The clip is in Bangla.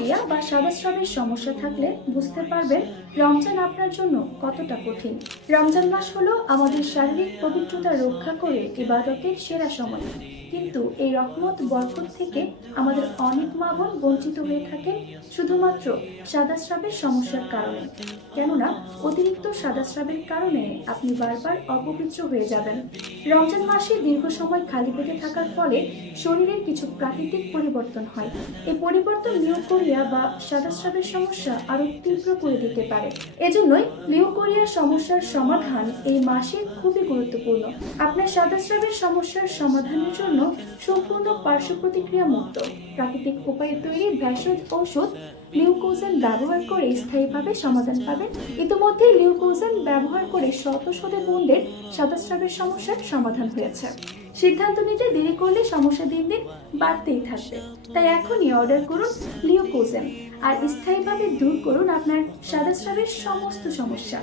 লিউকোরিয়া বা সাদাস্রাবের সমস্যা থাকলে বুঝতে পারবেন রমজান আপনার জন্য কতটা কঠিন। রমজান মাস হলো আমাদের শারীরিক পবিত্রতা রক্ষা করে ইবাদতের সেরা সময়। কিন্তু এই রহমত বরকত থেকে আমাদের অনেক মা বোন বঞ্চিত হয়ে থাকেন শুধুমাত্র সাদাস্রাবের সমস্যার কারণে। কেননা অতিরিক্ত সাদাস্রাবের কারণে আপনি বারবার অপবিত্র হয়ে যাবেন। রমজান মাসে দীর্ঘ সময় খালি পেটে থাকার ফলে শরীরের কিছু প্রাকৃতিক পরিবর্তন হয়। এই পরিবর্তন লিউকোরিয়া বা সাদাস্রাবের সমস্যা আরও তীব্র করে দিতে পারে। এজন্যই লিউকোরিয়ার সমস্যার সমাধান এই মাসে খুবই গুরুত্বপূর্ণ। আপনার সাদাস্রাবের সমস্যার সমাধানের জন্য সম্পূর্ণ পার্শ্ব প্রতিক্রিয়া মুক্ত। প্রাকৃতিক উপায়ে তৈরি ভেষজ ঔষধ লিউকোজেন ব্যবহার করে স্থায়ীভাবে সমাধান পাবেন। ইতিমধ্যে লিউকোজেন ব্যবহার করে শত শত বোনদের সাদাস্রাবের সমস্যার সমাধান হয়েছে। সিদ্ধান্ত নিতে দেরি করলে সমস্যা দিন দিন বাড়তেই থাকবে। তাই এখনই অর্ডার করুন লিওকোজেন আর স্থায়ীভাবে দূর করুন আপনার সাদাস্রাবের সমস্ত সমস্যা।